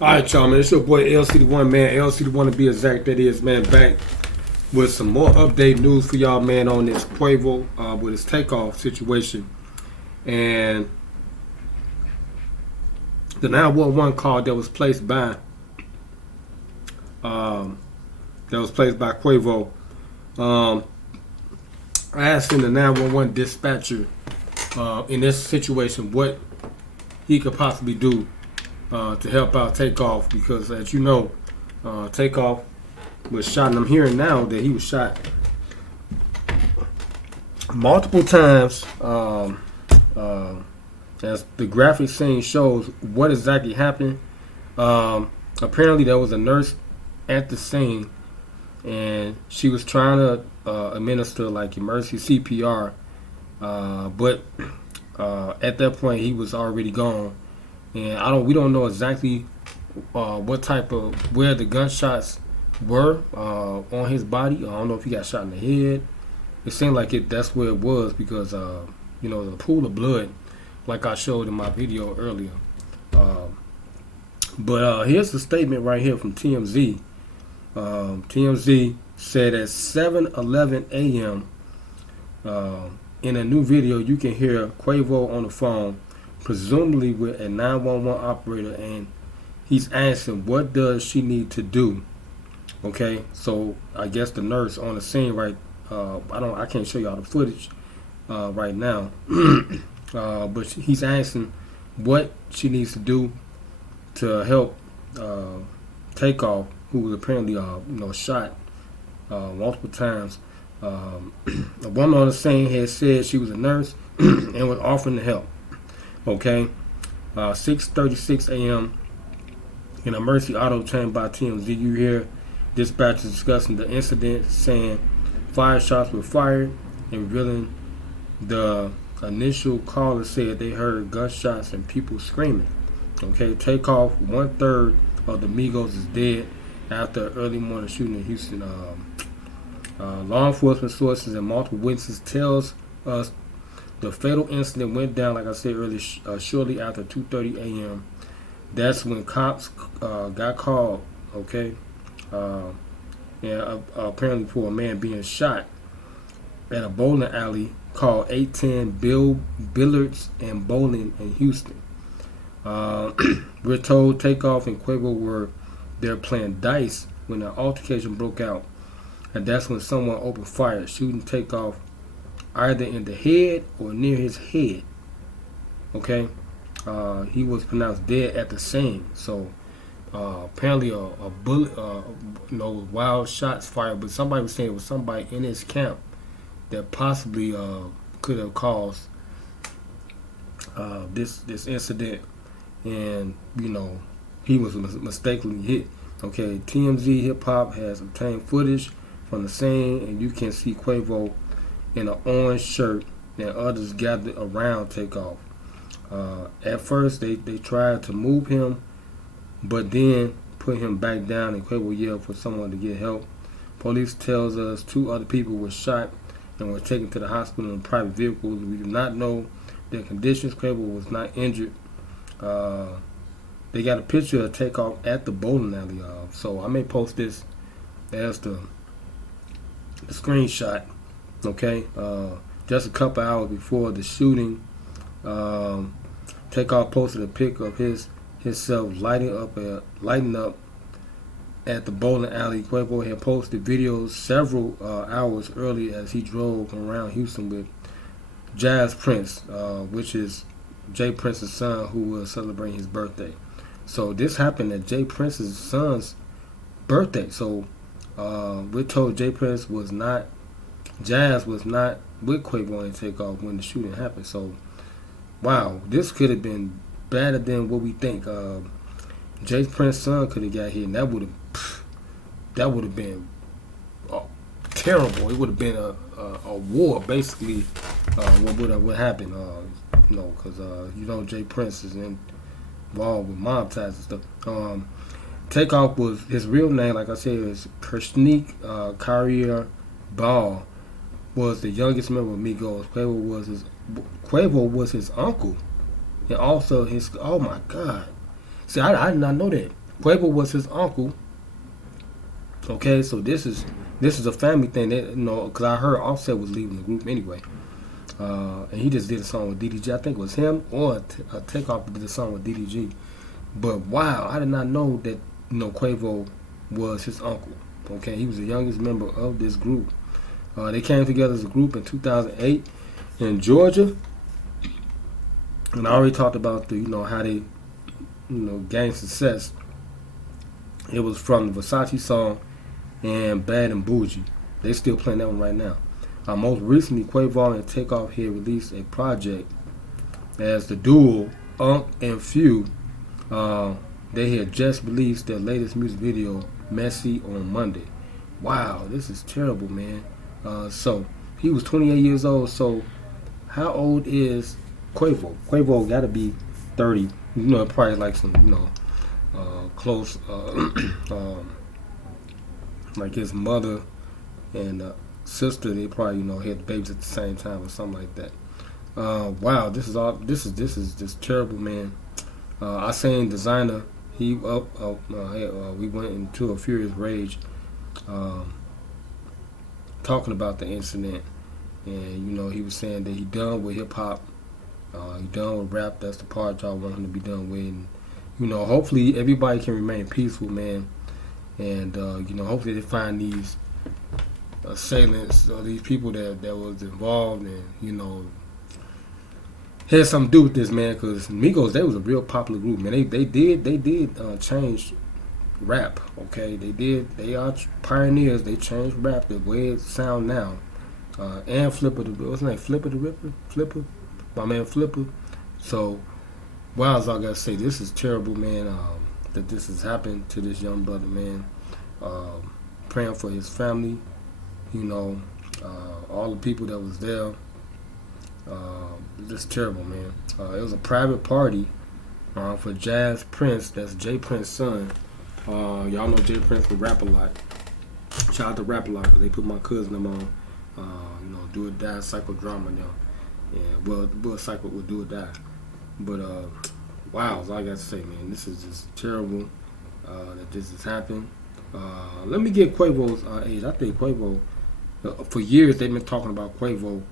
Alright, y'all, man. It's your boy LCDAONE, man. LCDAONE to be exact, that is, man. Back with some more update news for y'all, man, on this Quavo with his takeoff situation. And the 911 call that was placed by Quavo. I asked the 911 dispatcher in this situation what he could possibly do to help out Takeoff, because as you know, Takeoff was shot, and I'm hearing now that he was shot multiple times. As the graphic scene shows what exactly happened. Apparently there was a nurse at the scene, and she was trying to administer like emergency CPR, but at that point he was already gone. And we don't know exactly what type of, where the gunshots were on his body. I don't know if he got shot in the head. It seemed like that's where it was, because you know, the pool of blood, like I showed in my video earlier. But here's the statement right here from TMZ. TMZ said at 7:11 a.m. In a new video, you can hear Quavo on the phone, presumably with a 911 operator, and he's asking, what does she need to do? Okay, so I guess the nurse on the scene, right? I can't show y'all the footage right now, but he's asking what she needs to do to help Takeoff, who was apparently shot multiple times. A woman on the scene had said she was a nurse and was offering to help. Okay, 6:36 a.m. in a Mercy auto train by TMZ, you hear dispatchers discussing the incident, saying 5 shots were fired, and revealing the initial caller said they heard gunshots and people screaming. Okay, Takeoff, 1/3 of the Migos is dead after an early morning shooting in Houston. Law enforcement sources and multiple witnesses tells us the fatal incident went down, like I said earlier, shortly after 2:30 a.m. That's when cops got called. Okay, and apparently for a man being shot at a bowling alley called 810 Billiards and Bowling in Houston. We're told Takeoff and Quavo were there playing dice when an altercation broke out, and that's when someone opened fire, shooting Takeoff either in the head or near his head. Okay, he was pronounced dead at the scene. So apparently a bullet, wild shots fired, but somebody was saying it was somebody in his camp that possibly could have caused this incident, and he was mistakenly hit. Okay, TMZ Hip Hop has obtained footage from the scene, and you can see Quavo in an orange shirt and others gathered around Takeoff. At first they tried to move him, but then put him back down, and Quavo yelled for someone to get help. Police tells us 2 other people were shot and were taken to the hospital in private vehicles. We do not know their conditions. Quavo was not injured. They got a picture of Takeoff at the bowling alley, so I may post this as the screenshot. Okay, just a couple hours before the shooting, Takeoff posted a pic of himself lighting up at the bowling alley. Quavo had posted videos several hours earlier as he drove around Houston with Jazz Prince, which is Jay Prince's son, who was celebrating his birthday. So this happened at Jay Prince's son's birthday. So we're told Jazz was not with Quavo and Takeoff when the shooting happened. So wow, this could have been better than what we think. Jay Prince's son could have got hit, and that would have been terrible. It would have been a war, basically. What happened? Because Jay Prince is involved with mob ties and stuff. Takeoff was his real name, like I said, is Kershnik Carrier Ball. Was the youngest member of Migos. Quavo was his uncle, and also his. Oh my God! See, I did not know that. Quavo was his uncle. Okay, so this is a family thing. That, because I heard Offset was leaving the group anyway, and he just did a song with DDG. I think it was him or Takeoff did a song with DDG. But wow, I did not know that Quavo was his uncle. Okay, he was the youngest member of this group. They came together as a group in 2008 in Georgia, and I already talked about the how they gained success. It was from the Versace song and Bad and Bougie. They still playing that one right now. Most recently, Quavo and Takeoff here released a project as the duo Unk and Few. They had just released their latest music video, Messy, on Monday. Wow, this is terrible, man. So he was 28 years old. So how old is Quavo? Quavo got to be 30. Probably like some close, like his mother and sister. They probably had babies at the same time or something like that. Wow, this is just terrible, man. I seen Designer. He we went into a furious rage, talking about the incident, and he was saying that he done with hip hop, he done with rap. That's the part y'all want him to be done with, and hopefully everybody can remain peaceful, man, and hopefully they find these assailants or these people that was involved and had something to do with this, man, because Migos, they was a real popular group, man. They did change rap, okay? They are pioneers. They changed rap the way it sound now. And Flipper, what's his name? Flipper? My man Flipper. So, wow, as I gotta say, this is terrible, man, that this has happened to this young brother, man. Praying for his family, all the people that was there. Just terrible, man. It was a private party for Jazz Prince. That's Jay Prince's son. Y'all know Jay Prince can rap a lot. Shout out to Rap a lot because they put my cousin them on. Do or Die psychodrama now. Yeah, well, psycho will do or die. But wow, that's all I got to say, man. This is just terrible that this has happened. Let me get Quavo's age. I think Quavo, for years they've been talking about Quavo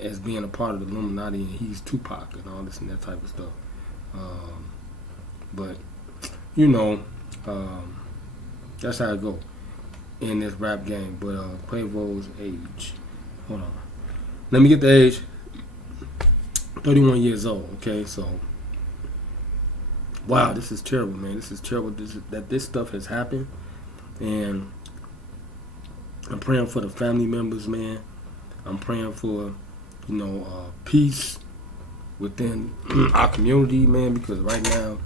as being a part of the Illuminati, and he's Tupac and all this and that type of stuff. But that's how it go in this rap game. But Quavo's age, hold on, let me get the age. 31 years old. Okay, so wow, this is terrible, man. This is terrible that this stuff has happened, and I'm praying for the family members, man. I'm praying for peace within our community, man, because right now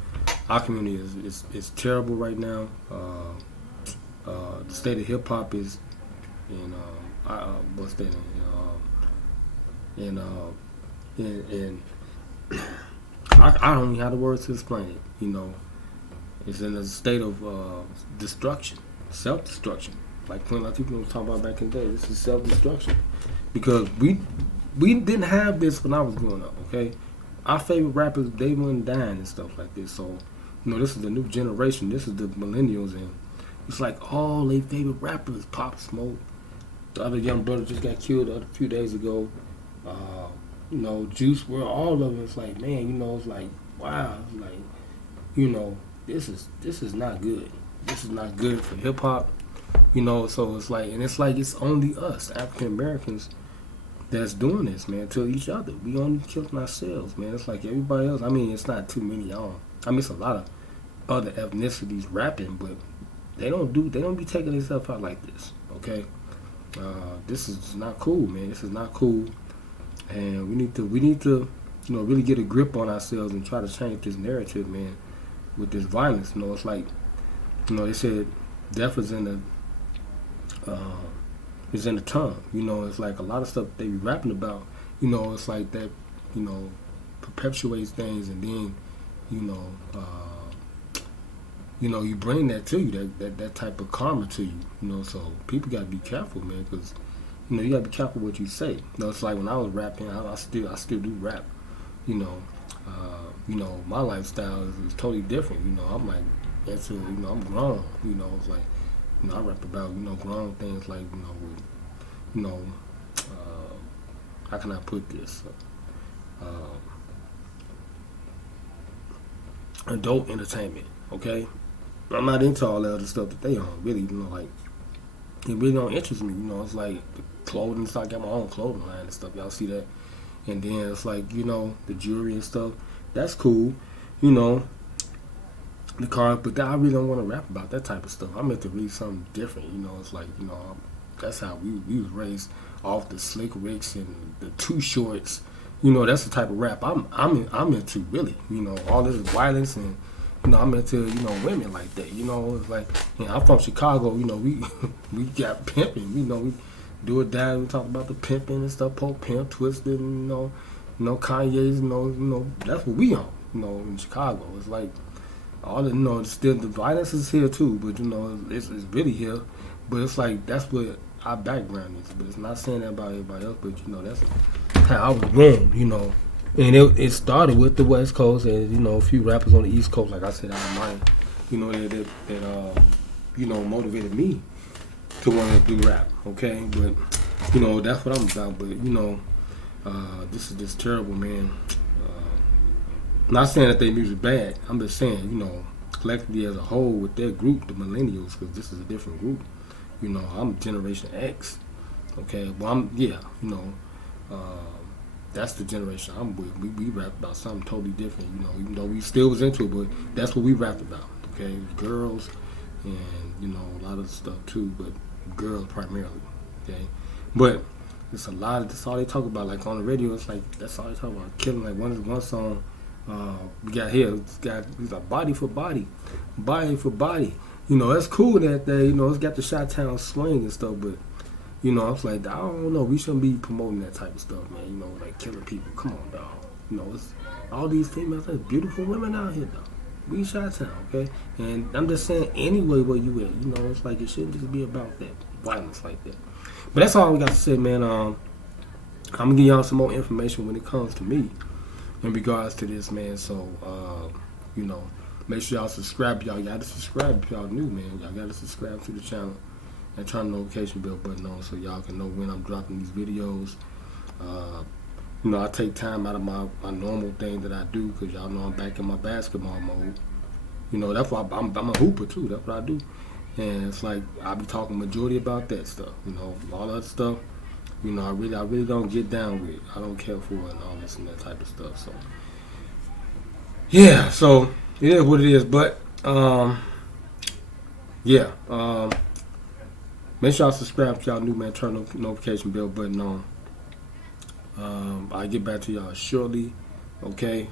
our community is terrible right now. The state of hip hop is, and what's that? And I don't even have the words to explain it. It's in a state of destruction, self-destruction. Like Quentin Latifah was talking about back in the day. This is self-destruction because we didn't have this when I was growing up, okay? Our favorite rappers, they weren't dying and stuff like this. So, this is the new generation. This is the millennials, and it's like all their favorite rappers, Pop Smoke. The other young brother just got killed a few days ago. Juice WRLD, all of them. It's like, man, it's like, wow. It's like, this is not good. This is not good for hip hop. So it's like, it's only us, African Americans, that's doing this, man, to each other. We only killing ourselves, man. It's like everybody else. I mean, it's not too many it's a lot of other ethnicities rapping, but they don't be taking themselves out like this, okay? This is not cool, man. This is not cool, and we need to really get a grip on ourselves and try to change this narrative, man, with this violence. It's like, they said death is in the tongue. It's like a lot of stuff they be rapping about. It's like that. Perpetuates things, and then you bring that to you, that type of karma to you. So people gotta be careful, man, because you gotta be careful what you say. It's like when I was rapping, I still do rap. My lifestyle is totally different. I'm like into, I'm grown. It's like, I rap about, grown things like, with, you know, how can I put this? Adult entertainment, okay? I'm not into all that other stuff that they on, really, like, it really don't interest me, it's like the clothing stuff. I got my own clothing line and stuff, y'all see that? And then it's like, the jewelry and stuff, that's cool, you know, the car, but I really don't want to rap about that type of stuff. I meant to read something different, it's like, that's how we was raised off the Slick Ricks and the Too Shorts. That's the type of rap I'm into, really. All this violence and I'm into women like that. It's like, I'm from Chicago. We we got pimping. We do it down. We talk about the pimping and stuff, Pope Pimp, Twisted, and Kanye's. That's what we on. In Chicago, it's like all the still the violence is here too, but it's really here. But it's like that's what our background is. But it's not saying that about everybody else. But that's how I was born. And it started with the West Coast and a few rappers on the East Coast, like I said, out of mine, that motivated me to want to do rap. Okay, but that's what I'm about. But this is just terrible, man. Not saying that their music bad. I'm just saying, collectively as a whole with their group, the millennials, because this is a different group. I'm Generation X. Okay, well that's the generation I'm with. We rap about something totally different. Even though we still was into it, but that's what we rapped about. Okay, girls and a lot of stuff too, but girls primarily. Okay, but it's a lot of that's all they talk about. Like on the radio, it's like that's all they talk about. Killing. Like one song. We got here. It's like body for body, body for body. That's cool that they, it's got the Chi-Town swing and stuff, but it's like I don't know. We shouldn't be promoting that type of stuff, man. Like killing people. Come on, dog. It's all these females, there's beautiful women out here, dog. We Chi-Town, okay? And I'm just saying, anyway, where you at, it's like it shouldn't just be about that violence like that. But that's all we got to say, man. I'm gonna give y'all some more information when it comes to me in regards to this, man. So, make sure y'all subscribe. Y'all got to subscribe if y'all new, man. Y'all got to subscribe to the channel and turn the notification bell button on so y'all can know when I'm dropping these videos. I take time out of my normal thing that I do because y'all know I'm back in my basketball mode. That's why I'm a hooper too. That's what I do. And it's like I be talking majority about that stuff. All that stuff. I really don't get down with it. I don't care for it and all this and that type of stuff. So yeah, so it is what it is. But yeah. Make sure y'all subscribe if y'all new, man. Turn the notification bell button on. I'll get back to y'all shortly. Okay.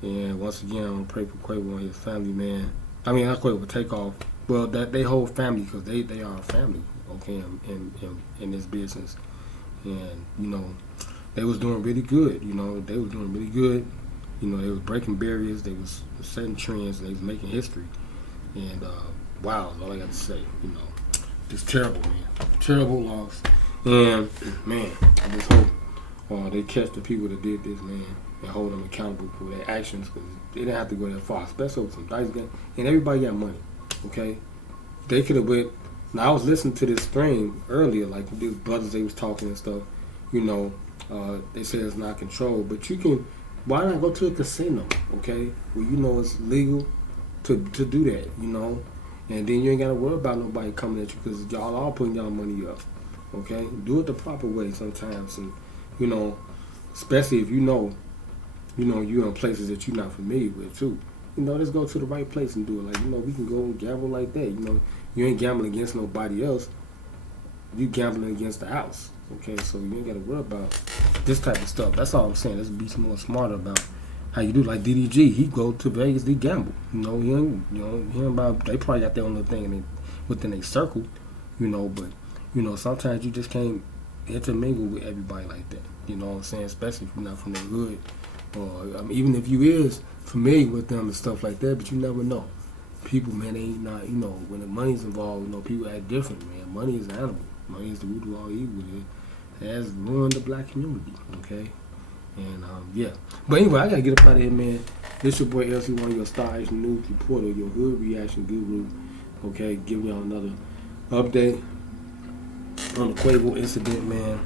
And once again, I'm gonna pray for Quavo and his family, man. I mean, not Quavo, Takeoff. Well, that they whole family, because they are a family. Okay, in this business, and they was doing really good. They was doing really good. They was breaking barriers. They was setting trends. They was making history. And wow, is all I got to say. Just terrible, man. Terrible loss. And man, I just hope they catch the people that did this, man, and hold them accountable for their actions, because they didn't have to go that far, especially with some dice games. And everybody got money. Okay, they could have went. Now I was listening to this stream earlier, like these brothers they was talking and stuff. They say it's not controlled, but you can. Why not go to a casino? Okay, well it's legal to do that. And then you ain't gotta worry about nobody coming at you because y'all all putting y'all money up. Okay, do it the proper way sometimes, and especially if you're in places that you're not familiar with too. Let's go to the right place and do it. Like we can go and gamble like that. You ain't gambling against nobody else. You gambling against the house. Okay, so you ain't gotta worry about this type of stuff. That's all I'm saying. Let's be more smarter about how you do. Like DDG, he go to Vegas, he gamble. He ain't about. They probably got their own little thing within a circle. But sometimes you just can't intermingle with everybody like that. You know what I'm saying? Especially if you're not from the hood, or even if you is familiar with them and stuff like that. But you never know. People, man, they ain't not. When the money's involved, people act different, man. Money is an animal. Money is the root of all evil. It has ruined the black community. Okay. And yeah. But anyway, I gotta get up out of here, man. This your boy LC1, your Star Action News reporter, your hood reaction guru. Okay, giving y'all another update on the Quavo incident, man.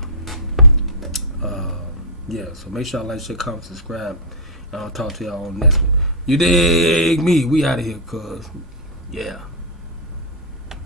Yeah, so make sure y'all like, share, comment, subscribe. And I'll talk to y'all on the next one. You dig me? We out of here, cuz. Yeah.